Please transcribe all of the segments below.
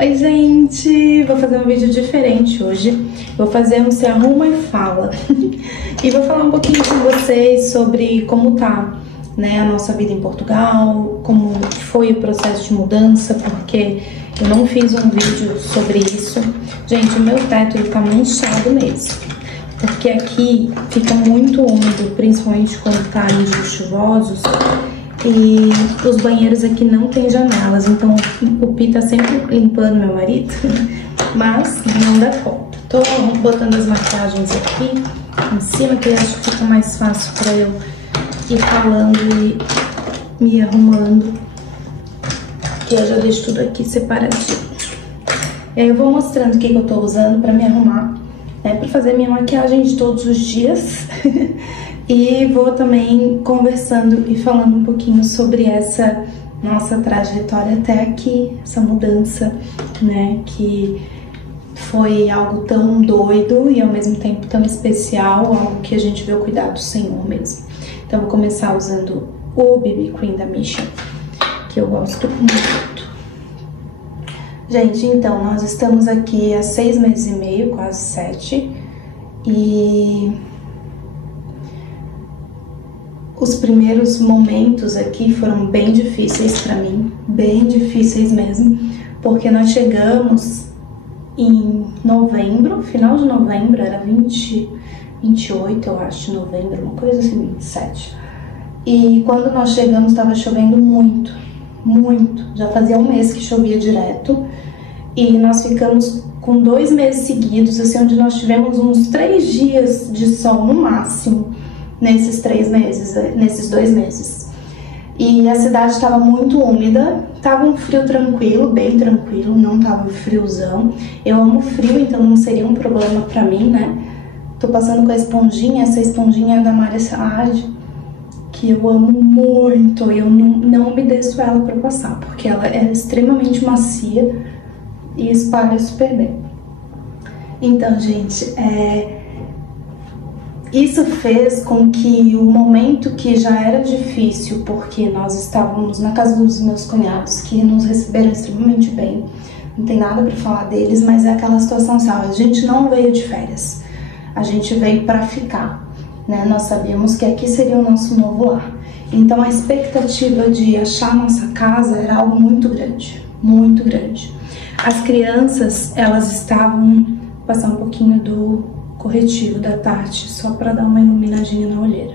Oi gente, vou fazer um vídeo diferente hoje. Vou fazer um Se Arruma e Fala e vou falar um pouquinho com vocês sobre como tá, né, a nossa vida em Portugal, como foi o processo de mudança, porque eu não fiz um vídeo sobre isso. Gente, o meu teto ele tá manchado mesmo, porque aqui fica muito úmido, principalmente quando tá em dias chuvosos. E os banheiros aqui não tem janelas, então o Pi tá sempre limpando, meu marido, mas não dá conta. Tô botando as maquiagens aqui em cima, que eu acho que fica mais fácil pra eu ir falando e me arrumando. Que eu já deixo tudo aqui separadinho. E aí eu vou mostrando o que eu tô usando pra me arrumar, né, pra fazer minha maquiagem de todos os dias. E vou também conversando e falando um pouquinho sobre essa nossa trajetória até aqui, essa mudança, né, que foi algo tão doido e ao mesmo tempo tão especial, algo que a gente vê o cuidado do Senhor mesmo. Então vou começar usando o BB Cream da Mission, que eu gosto muito. Gente, então nós estamos aqui há 6 meses e meio, quase 7, e os primeiros momentos aqui foram bem difíceis pra mim, bem difíceis mesmo, porque nós chegamos em novembro, final de novembro, era 28, eu acho, de novembro, uma coisa assim, 27. E quando nós chegamos estava chovendo muito, muito, já fazia um mês que chovia direto, e nós ficamos com 2 meses seguidos, assim, onde nós tivemos uns 3 dias de sol no máximo, nesses 3 meses, nesses 2 meses. E a cidade estava muito úmida, tava um frio tranquilo, bem tranquilo, não tava friozão. Eu amo frio, então não seria um problema pra mim, né? Tô passando com a esponjinha, essa esponjinha é da Maria Saad, que eu amo muito, eu não umedeço ela pra passar, porque ela é extremamente macia e espalha super bem. Então, gente, isso fez com que o momento que já era difícil, porque nós estávamos na casa dos meus cunhados, que nos receberam extremamente bem, não tem nada para falar deles, mas é aquela situação assim, a gente não veio de férias, a gente veio para ficar, né? Nós sabíamos que aqui seria o nosso novo lar, então a expectativa de achar nossa casa era algo muito grande, muito grande. As crianças, elas estavam, vou passar um pouquinho do corretivo da Tati, só para dar uma iluminadinha na olheira.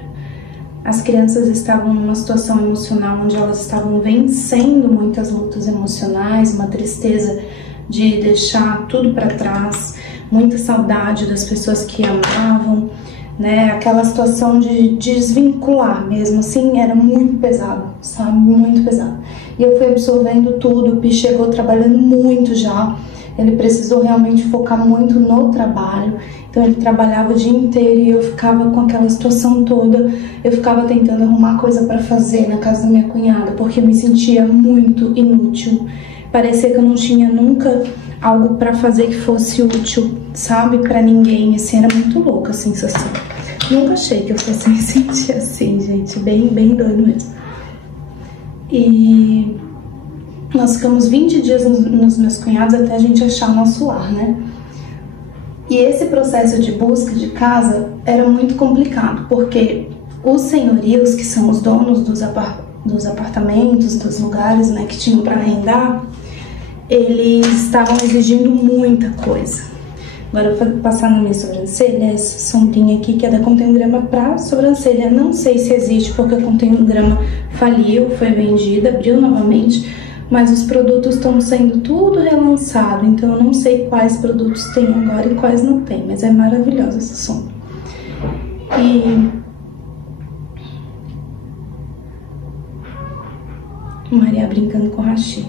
As crianças estavam numa situação emocional onde elas estavam vencendo muitas lutas emocionais, uma tristeza de deixar tudo para trás, muita saudade das pessoas que amavam, né? Aquela situação de desvincular mesmo, assim, era muito pesado, sabe? Muito pesado. E eu fui absorvendo tudo, o Pi chegou trabalhando muito já, ele precisou realmente focar muito no trabalho, então ele trabalhava o dia inteiro e eu ficava com aquela situação toda, eu ficava tentando arrumar coisa para fazer na casa da minha cunhada, porque eu me sentia muito inútil, parecia que eu não tinha nunca algo para fazer que fosse útil, sabe, para ninguém, assim, era muito louca a sensação. Nunca achei que eu fosse me sentir assim, gente, bem doido mesmo. E nós ficamos 20 dias nos meus cunhados até a gente achar o nosso lar, né? E esse processo de busca de casa era muito complicado, porque os senhorios, que são os donos dos apartamentos, dos lugares, né, que tinham para arrendar, eles estavam exigindo muita coisa. Agora eu vou passar na minha sobrancelha, essa sombrinha aqui, que é da Contém Grama pra sobrancelha. Não sei se existe, porque a Contém Grama faliu, foi vendida, abriu novamente, mas os produtos estão sendo tudo relançado, então eu não sei quais produtos tem agora e quais não tem, mas é maravilhosa essa sombra. E Maria brincando com o Hashi.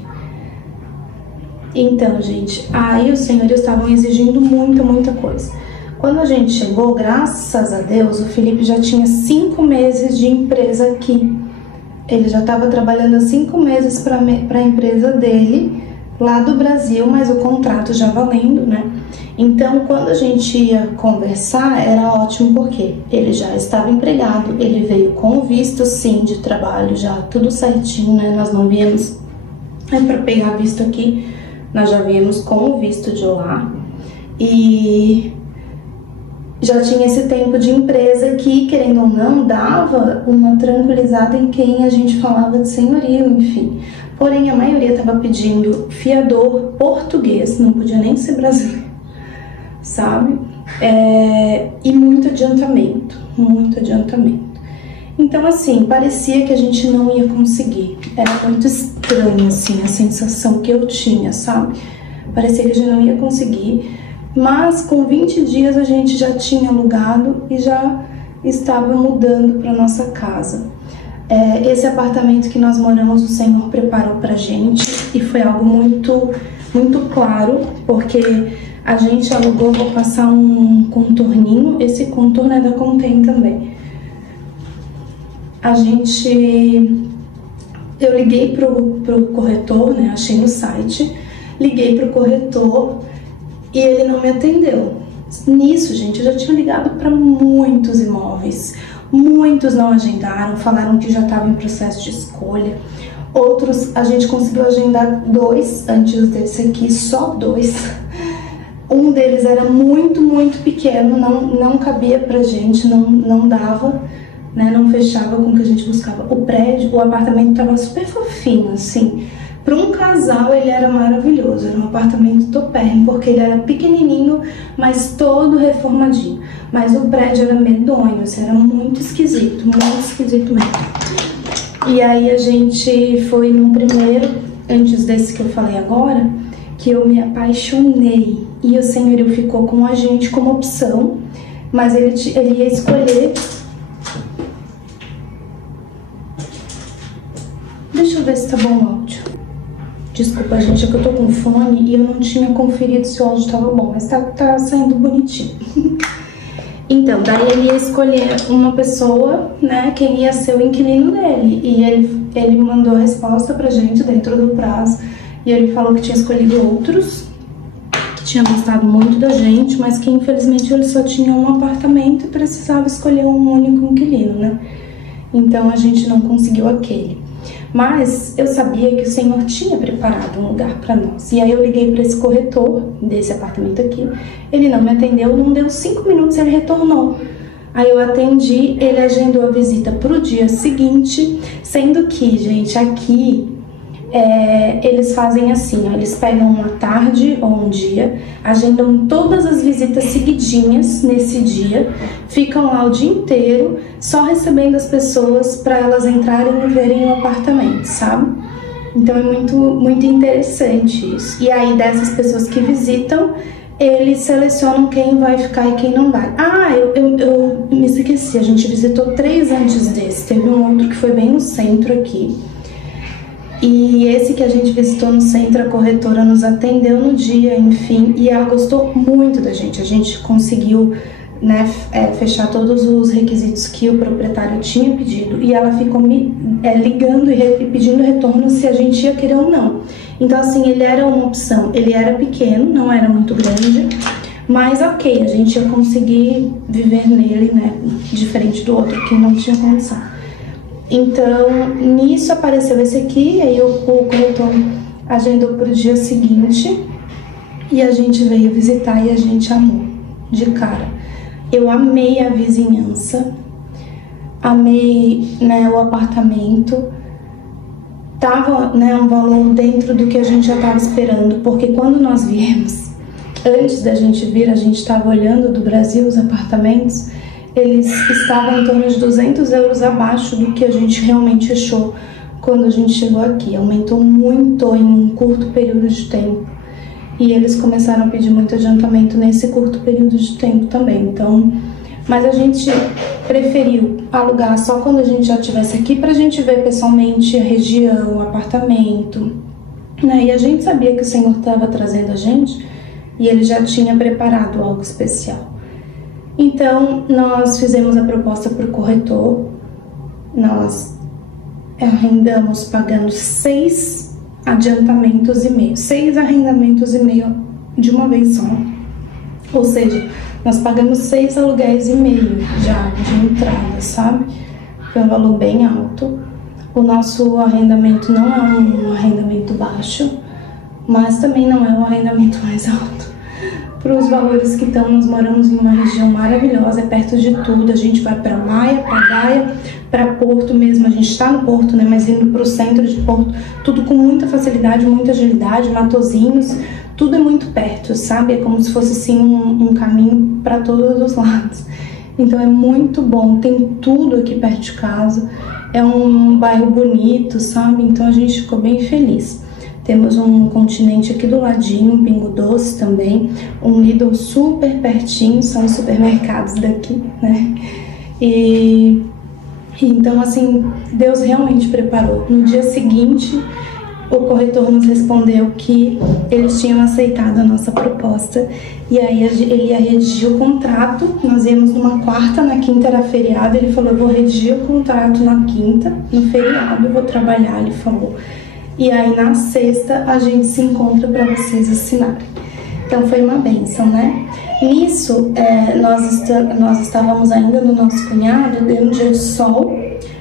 Então, gente, aí os senhorios estavam exigindo muita coisa. Quando a gente chegou, graças a Deus, o Felipe já tinha 5 meses de empresa aqui. Ele já estava trabalhando há 5 meses para a empresa dele, lá do Brasil, mas o contrato já valendo, né? Então, quando a gente ia conversar, era ótimo porque ele já estava empregado, ele veio com visto, sim, de trabalho, já tudo certinho, né? Nós não viemos para pegar visto aqui nós já viemos com o visto de lá e já tinha esse tempo de empresa que, querendo ou não, dava uma tranquilizada em quem a gente falava de senhorio, enfim. Porém, a maioria estava pedindo fiador português, não podia nem ser brasileiro, sabe? E muito adiantamento, muito adiantamento. Então, assim, parecia que a gente não ia conseguir. Era muito estranho, assim, a sensação que eu tinha, sabe? Parecia que a gente não ia conseguir. Mas com 20 dias a gente já tinha alugado e já estava mudando para nossa casa. Esse apartamento que nós moramos, o Senhor preparou pra gente e foi algo muito, muito claro, porque a gente alugou, vou passar um contorninho, esse contorno é da Contém também. Eu liguei pro corretor, né, achei no site, liguei pro corretor e ele não me atendeu. Nisso, gente, eu já tinha ligado para muitos imóveis. Muitos não agendaram, falaram que já estava em processo de escolha. Outros, a gente conseguiu agendar 2 antes desse aqui, só 2. Um deles era muito, muito pequeno, não cabia pra gente, não dava, né? Não fechava com o que a gente buscava. O apartamento estava super fofinho, assim. Para um casal ele era maravilhoso, era um apartamento topérrimo, porque ele era pequenininho, mas todo reformadinho. Mas o prédio era medonho, assim, era muito esquisito mesmo. E aí a gente foi num primeiro, antes desse que eu falei agora, que eu me apaixonei. E o senhorio ficou com a gente como opção, mas ele ia escolher... Deixa eu ver se tá bom o áudio. Desculpa, gente, é que eu tô com fone e eu não tinha conferido se o áudio tava bom, mas tá saindo bonitinho. Então, daí ele ia escolher uma pessoa, né, quem ia ser o inquilino dele. E ele mandou a resposta pra gente dentro do prazo. E ele falou que tinha escolhido outros, que tinha gostado muito da gente, mas que infelizmente ele só tinha um apartamento e precisava escolher um único inquilino, né? Então a gente não conseguiu aquele. Mas eu sabia que o Senhor tinha preparado um lugar para nós. E aí eu liguei para esse corretor desse apartamento aqui. Ele não me atendeu, não deu 5 minutos, ele retornou. Aí eu atendi, ele agendou a visita para o dia seguinte, sendo que, gente, aqui eles fazem assim, ó, eles pegam uma tarde ou um dia, agendam todas as visitas seguidinhas nesse dia, ficam lá o dia inteiro, só recebendo as pessoas para elas entrarem e verem o apartamento, sabe? Então é muito, muito interessante isso. E aí dessas pessoas que visitam, eles selecionam quem vai ficar e quem não vai. Ah, eu me esqueci, a gente visitou 3 antes desse, teve um outro que foi bem no centro aqui. E esse que a gente visitou no centro, a corretora nos atendeu no dia, enfim, e ela gostou muito da gente. A gente conseguiu, né, fechar todos os requisitos que o proprietário tinha pedido e ela ficou me ligando e pedindo retorno se a gente ia querer ou não. Então, assim, ele era uma opção. Ele era pequeno, não era muito grande, mas ok, a gente ia conseguir viver nele, né, diferente do outro que não tinha condição. Então, nisso apareceu esse aqui, aí o corretor agendou para o dia seguinte e a gente veio visitar e a gente amou de cara. Eu amei a vizinhança, amei, né, o apartamento, tava, né, um valor dentro do que a gente já estava esperando, porque quando nós viemos, antes da gente vir, a gente estava olhando do Brasil os apartamentos. Eles estavam em torno de 200 euros abaixo do que a gente realmente achou quando a gente chegou aqui. Aumentou muito em um curto período de tempo. E eles começaram a pedir muito adiantamento nesse curto período de tempo também. Então, mas a gente preferiu alugar só quando a gente já estivesse aqui pra gente ver pessoalmente a região, o apartamento, né? E a gente sabia que o Senhor estava trazendo a gente e Ele já tinha preparado algo especial. Então, nós fizemos a proposta para o corretor, nós arrendamos pagando 6 adiantamentos e meio, 6 arrendamentos e meio de uma vez só. Ou seja, nós pagamos 6 aluguéis e meio já de entrada, sabe? Foi um valor bem alto. O nosso arrendamento não é um arrendamento baixo, mas também não é o arrendamento mais alto. Para os valores que estão, nós moramos em uma região maravilhosa, é perto de tudo. A gente vai para Maia, para Gaia, para Porto mesmo. A gente está no Porto, né, mas indo para o centro de Porto, tudo com muita facilidade, muita agilidade, Matozinhos, tudo é muito perto, sabe? É como se fosse assim um caminho para todos os lados. Então é muito bom, tem tudo aqui perto de casa, é um bairro bonito, sabe? Então a gente ficou bem feliz. Temos um Continente aqui do ladinho, um Pingo Doce também, um Lidl super pertinho, são os supermercados daqui, né? E então, assim, Deus realmente preparou. No dia seguinte, o corretor nos respondeu que eles tinham aceitado a nossa proposta e aí ele ia redigir o contrato. Nós íamos numa quarta, na quinta era feriado, ele falou, eu vou redigir o contrato na quinta, no feriado eu vou trabalhar, ele falou. E aí na sexta a gente se encontra para vocês assinarem. Então foi uma bênção, né? Nisso, nós estávamos ainda no nosso cunhado, deu um dia de sol.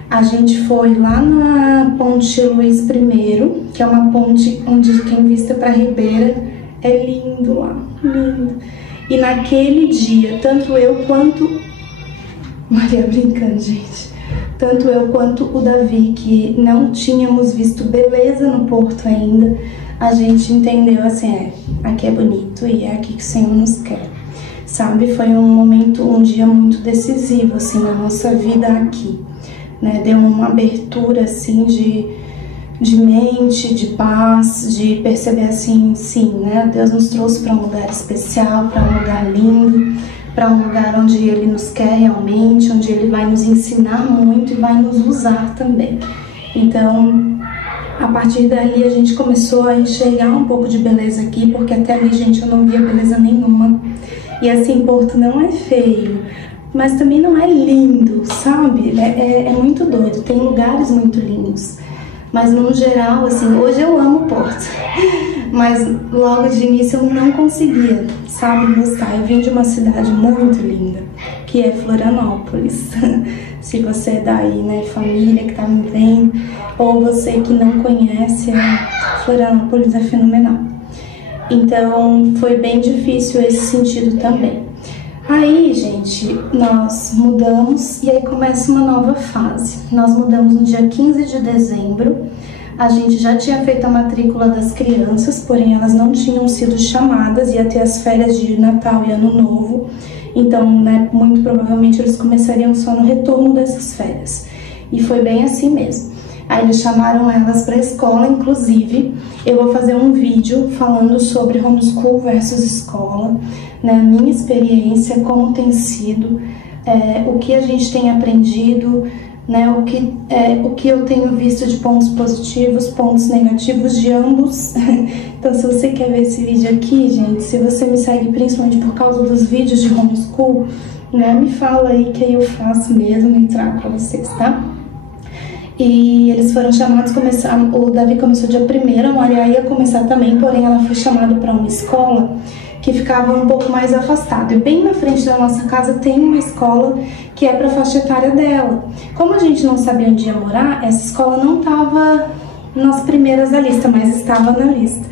A gente foi lá na Ponte Luiz I, que é uma ponte onde quem vista para Ribeira é lindo lá, lindo. E naquele dia, tanto eu quanto... Maria brincando, gente. Tanto eu quanto o Davi, que não tínhamos visto beleza no Porto ainda, a gente entendeu assim, aqui é bonito e é aqui que o Senhor nos quer, sabe? Foi um dia muito decisivo, assim, na nossa vida aqui, né? Deu uma abertura, assim, de mente, de paz, de perceber, assim, sim, né? Deus nos trouxe para um lugar especial, para um lugar lindo, para um lugar onde Ele nos quer realmente, onde Ele vai nos ensinar muito e vai nos usar também. Então, a partir dali a gente começou a enxergar um pouco de beleza aqui, porque até ali, gente, eu não via beleza nenhuma. E assim, Porto não é feio, mas também não é lindo, sabe? É muito doido, tem lugares muito lindos. Mas no geral, assim, hoje eu amo Porto, mas logo de início eu não conseguia, sabe, gostar. Eu vim de uma cidade muito linda, que é Florianópolis. Se você é daí, né, família que tá me vendo, ou você que não conhece, Florianópolis é fenomenal. Então foi bem difícil esse sentido também. Aí, gente, nós mudamos e aí começa uma nova fase. Nós mudamos no dia 15 de dezembro. A gente já tinha feito a matrícula das crianças, porém elas não tinham sido chamadas, ia ter as férias de Natal e Ano Novo. Então, né, muito provavelmente eles começariam só no retorno dessas férias. E foi bem assim mesmo. Aí eles chamaram elas para a escola, inclusive eu vou fazer um vídeo falando sobre homeschool versus escola, né, a minha experiência, como tem sido, o que a gente tem aprendido, né, o que eu tenho visto de pontos positivos, pontos negativos de ambos. Então, se você quer ver esse vídeo aqui, gente, se você me segue principalmente por causa dos vídeos de homeschool, né, me fala aí que aí eu faço mesmo e trago para vocês, tá? E eles foram chamados, o Davi começou dia 1º, a Maria ia começar também, porém ela foi chamada para uma escola que ficava um pouco mais afastada. E bem na frente da nossa casa tem uma escola que é para a faixa etária dela. Como a gente não sabia onde ia morar, essa escola não estava nas primeiras da lista, mas estava na lista.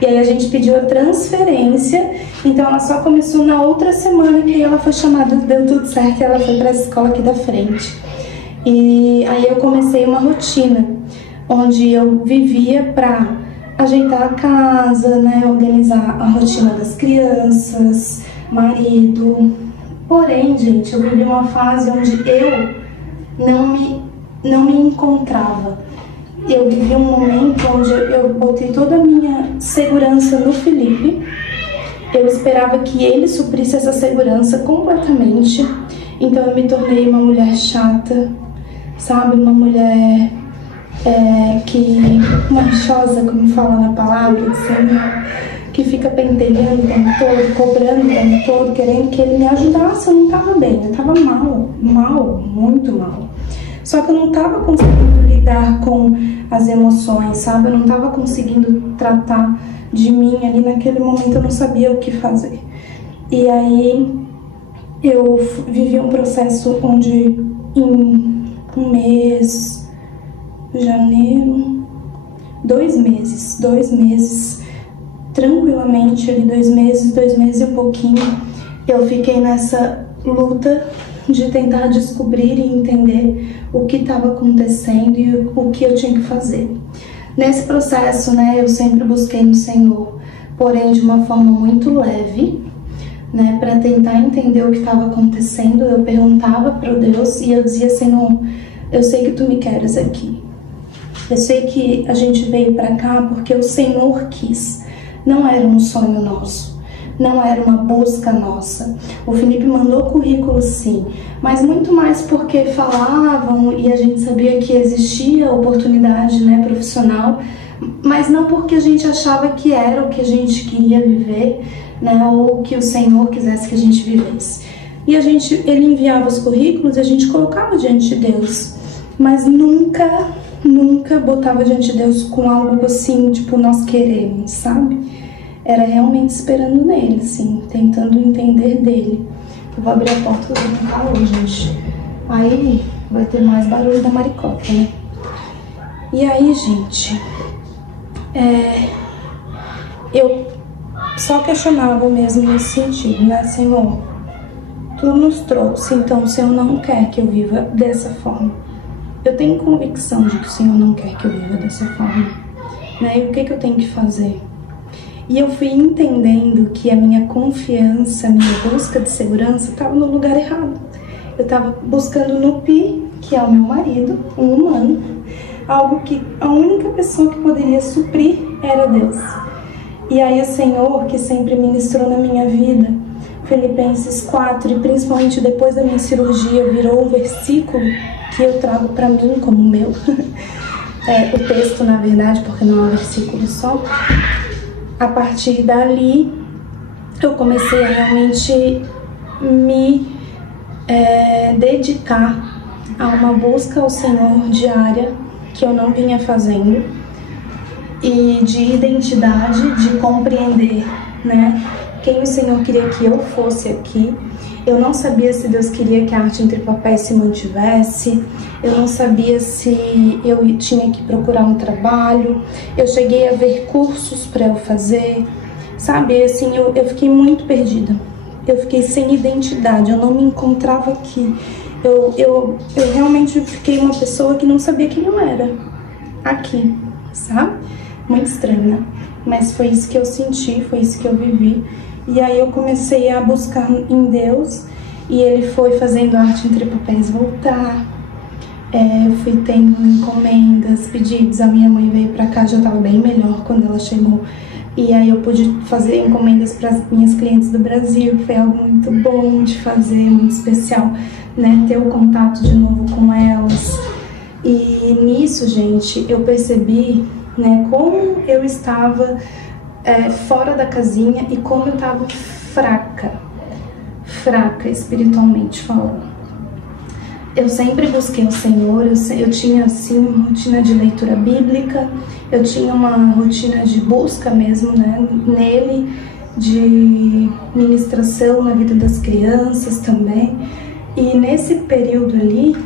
E aí a gente pediu a transferência, então ela só começou na outra semana que ela foi chamada, deu tudo certo e ela foi para essa escola aqui da frente. E aí eu comecei uma rotina, onde eu vivia para ajeitar a casa, né, organizar a rotina das crianças, marido. Porém, gente, eu vivi uma fase onde eu não me encontrava. Eu vivi um momento onde eu botei toda a minha segurança no Felipe. Eu esperava que ele suprisse essa segurança completamente. Então eu me tornei uma mulher chata, sabe? Uma mulher marchosa, como fala na palavra, assim, que fica pentelhando o tempo todo, cobrando o tempo todo, querendo que ele me ajudasse. Eu não tava bem, eu tava mal, muito mal. Só que eu não tava conseguindo lidar com as emoções, sabe? Eu não tava conseguindo tratar de mim ali naquele momento, eu não sabia o que fazer. E aí eu vivi um processo onde em um mês, janeiro, 2 meses, tranquilamente ali 2 meses e um pouquinho, eu fiquei nessa luta de tentar descobrir e entender o que estava acontecendo e o que eu tinha que fazer. Nesse processo, né, eu sempre busquei no Senhor, porém de uma forma muito leve, né, para tentar entender o que estava acontecendo. Eu perguntava para Deus e eu dizia: Senhor, eu sei que tu me queres aqui. Eu sei que a gente veio para cá porque o Senhor quis. Não era um sonho nosso, não era uma busca nossa. O Felipe mandou currículo, sim, mas muito mais porque falavam e a gente sabia que existia oportunidade, né, profissional, mas não porque a gente achava que era o que a gente queria viver, né, ou que o Senhor quisesse que a gente vivesse. E ele enviava os currículos e a gente colocava diante de Deus, mas nunca botava diante de Deus com algo assim, tipo, nós queremos, sabe? Era realmente esperando nele, assim, tentando entender dele. Eu vou abrir a porta do meu calor, gente. Aí vai ter mais barulho da maricota, né? E aí, gente, eu só questionava mesmo nesse sentido, né? Senhor, tu nos trouxe, então o Senhor não quer que eu viva dessa forma. Eu tenho convicção de que o Senhor não quer que eu viva dessa forma, né? E o que eu tenho que fazer? E eu fui entendendo que a minha confiança, a minha busca de segurança estava no lugar errado. Eu estava buscando no Pi, que é o meu marido, um humano, algo que a única pessoa que poderia suprir era Deus. E aí o Senhor, que sempre ministrou na minha vida, Filipenses 4, e principalmente depois da minha cirurgia, virou um versículo que eu trago para mim como meu. O texto, na verdade, porque não é um versículo só. A partir dali, eu comecei a realmente me dedicar a uma busca ao Senhor diária, que eu não vinha fazendo, e de identidade, de compreender, né, quem o Senhor queria que eu fosse aqui. Eu não sabia se Deus queria que a arte entre papéis se mantivesse, eu não sabia se eu tinha que procurar um trabalho, eu cheguei a ver cursos para eu fazer, sabe, assim, eu fiquei muito perdida, eu fiquei sem identidade, eu não me encontrava aqui, eu realmente fiquei uma pessoa que não sabia quem eu era aqui, sabe? Muito estranho, né? Mas foi isso que eu senti, foi isso que eu vivi. E aí eu comecei a buscar em Deus e Ele foi fazendo a arte entre papéis voltar. Eu fui tendo encomendas, pedidos. A minha mãe veio pra cá, já estava bem melhor quando ela chegou. E aí eu pude fazer encomendas para as minhas clientes do Brasil. Foi algo muito bom de fazer, muito especial, né? Ter o contato de novo com elas. E nisso, gente, eu percebi, né, como eu estava fora da casinha e como eu estava fraca espiritualmente falando. Eu sempre busquei o Senhor, eu tinha assim uma rotina de leitura bíblica, eu tinha uma rotina de busca mesmo, né, nele, de ministração na vida das crianças também. E nesse período ali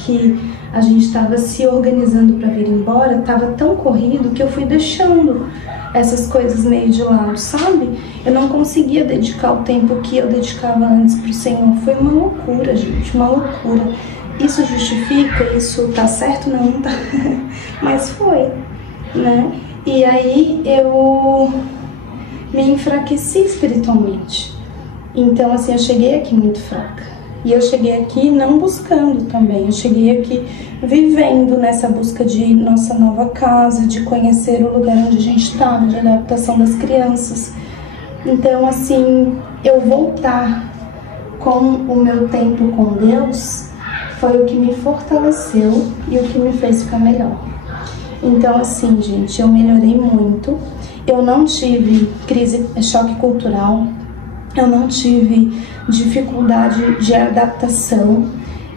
que a gente estava se organizando para vir embora, estava tão corrido que eu fui deixando essas coisas meio de lado, sabe? Eu não conseguia dedicar o tempo que eu dedicava antes pro Senhor. Foi uma loucura, gente, uma loucura. Isso justifica? Isso tá certo? Não tá. Mas foi, né? E aí eu me enfraqueci espiritualmente. Então, assim, eu cheguei aqui muito fraca. E eu cheguei aqui não buscando também, eu cheguei aqui vivendo nessa busca de nossa nova casa, de conhecer o lugar onde a gente estava, de adaptação das crianças. Então, assim, eu voltar com o meu tempo com Deus foi o que me fortaleceu e o que me fez ficar melhor. Então, assim, gente, eu melhorei muito. Eu não tive choque cultural, eu não tive dificuldade de adaptação,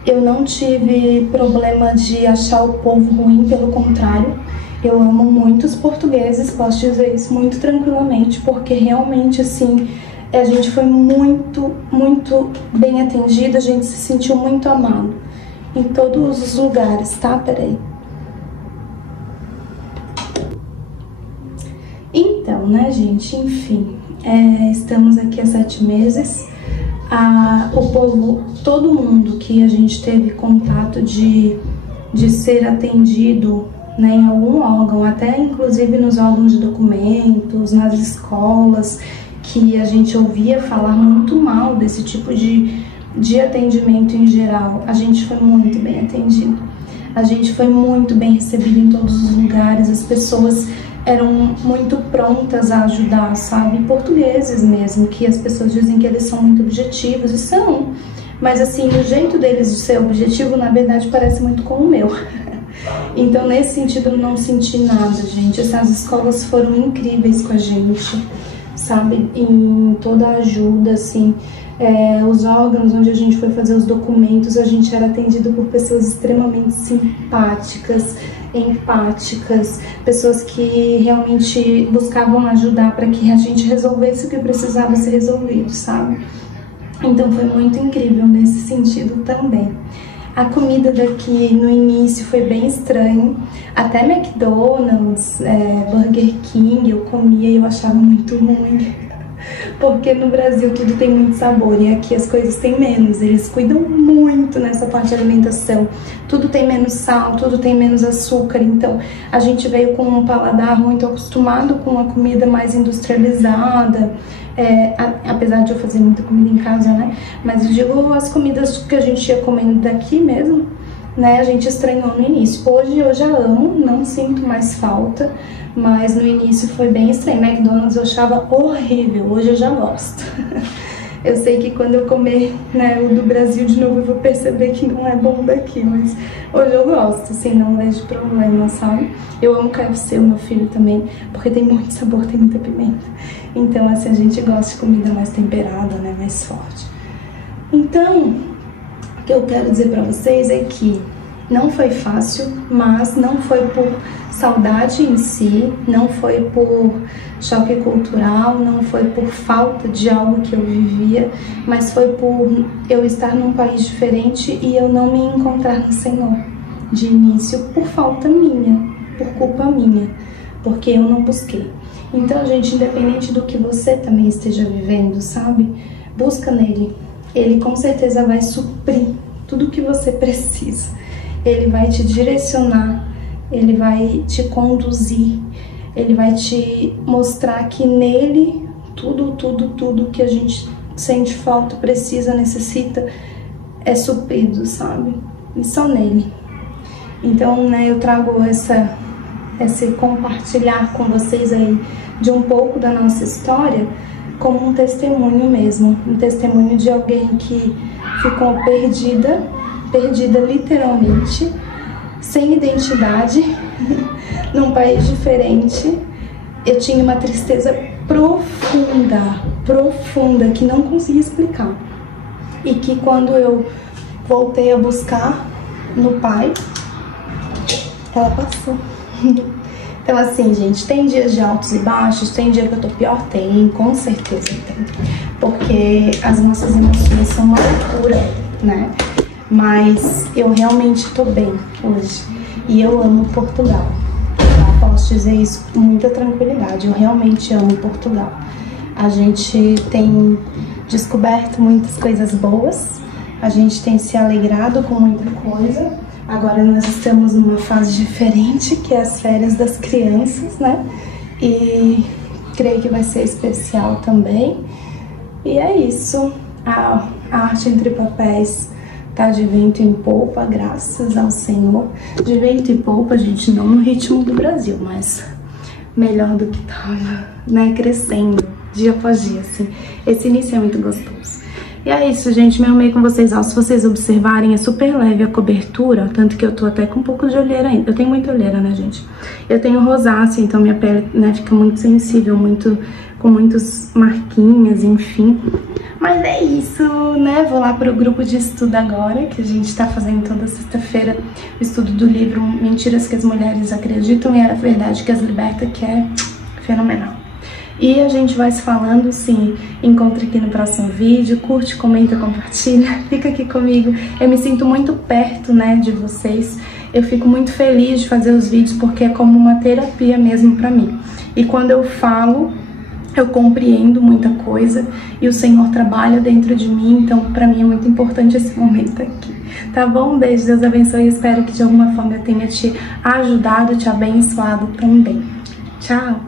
eu não tive problema de achar o povo ruim, pelo contrário, eu amo muito os portugueses, posso dizer isso muito tranquilamente, porque realmente, assim, a gente foi muito, muito bem atendido, a gente se sentiu muito amado em todos os lugares, tá? Peraí. Então, então, né, gente? Enfim, estamos aqui há 7 meses. O povo, todo mundo que a gente teve contato de ser atendido, né, em algum órgão, até inclusive nos órgãos de documentos, nas escolas, que a gente ouvia falar muito mal desse tipo de atendimento em geral, a gente foi muito bem atendido. A gente foi muito bem recebido em todos os lugares, as pessoas eram muito prontas a ajudar, sabe? Portugueses mesmo, que as pessoas dizem que eles são muito objetivos, e são. Mas assim, o jeito deles de ser objetivo, na verdade, parece muito com o meu. Então, nesse sentido, eu não senti nada, gente. Essas escolas foram incríveis com a gente, sabe? Em toda a ajuda, assim. Os órgãos onde a gente foi fazer os documentos, a gente era atendido por pessoas extremamente simpáticas, empáticas, pessoas que realmente buscavam ajudar para que a gente resolvesse o que precisava ser resolvido, sabe? Então foi muito incrível nesse sentido também. A comida daqui no início foi bem estranho, até McDonald's, Burger King eu comia e eu achava muito ruim. Porque no Brasil tudo tem muito sabor e aqui as coisas têm menos. Eles cuidam muito nessa parte de alimentação. Tudo tem menos sal, tudo tem menos açúcar. Então a gente veio com um paladar muito acostumado com a comida mais industrializada. Apesar de eu fazer muita comida em casa, né? Mas eu digo as comidas que a gente ia comendo daqui mesmo, né? A gente estranhou no início. Hoje eu já amo, não sinto mais falta. Mas no início foi bem estranho. McDonald's eu achava horrível, hoje eu já gosto. Eu sei que quando eu comer, né, o do Brasil de novo eu vou perceber que não é bom daqui, mas hoje eu gosto, assim, não vejo problema, sabe? Eu amo KFC, o meu filho também, porque tem muito sabor, tem muita pimenta. Então, assim, a gente gosta de comida mais temperada, né, mais forte. Então, o que eu quero dizer pra vocês é que não foi fácil, mas não foi por saudade em si, não foi por choque cultural, não foi por falta de algo que eu vivia, mas foi por eu estar num país diferente e eu não me encontrar no Senhor de início por falta minha, por culpa minha, porque eu não busquei. Então, gente, independente do que você também esteja vivendo, sabe? Busca nele. Ele com certeza vai suprir tudo o que você precisa. Ele vai te direcionar, ele vai te conduzir, ele vai te mostrar que nele tudo que a gente sente falta, precisa, necessita, é suprido, sabe? E só nele. Então, né, eu trago esse compartilhar com vocês aí de um pouco da nossa história como um testemunho mesmo, um testemunho de alguém que ficou perdida literalmente, sem identidade, num país diferente. Eu tinha uma tristeza profunda, que não conseguia explicar. E que quando eu voltei a buscar no Pai, ela passou. Então assim, gente, tem dias de altos e baixos, tem dia que eu tô pior? Tem, com certeza tem. Porque as nossas emoções são uma loucura, né? Mas eu realmente tô bem hoje e eu amo Portugal. Eu posso dizer isso com muita tranquilidade, eu realmente amo Portugal. A gente tem descoberto muitas coisas boas, a gente tem se alegrado com muita coisa. Agora nós estamos numa fase diferente, que é as férias das crianças, né? E creio que vai ser especial também. E é isso, a arte entre papéis tá de vento em polpa, graças ao Senhor. De vento em polpa, gente, não no ritmo do Brasil, mas melhor do que tava, né? Crescendo, dia após dia, assim. Esse início é muito gostoso. E é isso, gente, me arrumei com vocês. Ó, se vocês observarem, é super leve a cobertura, tanto que eu tô até com um pouco de olheira ainda. Eu tenho muita olheira, né, gente? Eu tenho rosácea, então minha pele, né, fica muito sensível, com muitas marquinhas, enfim. Mas é isso, né? Vou lá pro grupo de estudo agora, que a gente tá fazendo toda sexta-feira o estudo do livro Mentiras que as Mulheres Acreditam e a Verdade que as Liberta, que é fenomenal. E a gente vai se falando, sim. Encontre aqui no próximo vídeo, curte, comenta, compartilha, fica aqui comigo. Eu me sinto muito perto, né, de vocês. eu fico muito feliz de fazer os vídeos porque é como uma terapia mesmo pra mim. E quando eu falo, eu compreendo muita coisa e o Senhor trabalha dentro de mim, então pra mim é muito importante esse momento aqui. Tá bom? Um beijo, Deus abençoe, espero que de alguma forma eu tenha te ajudado, te abençoado também. Tchau!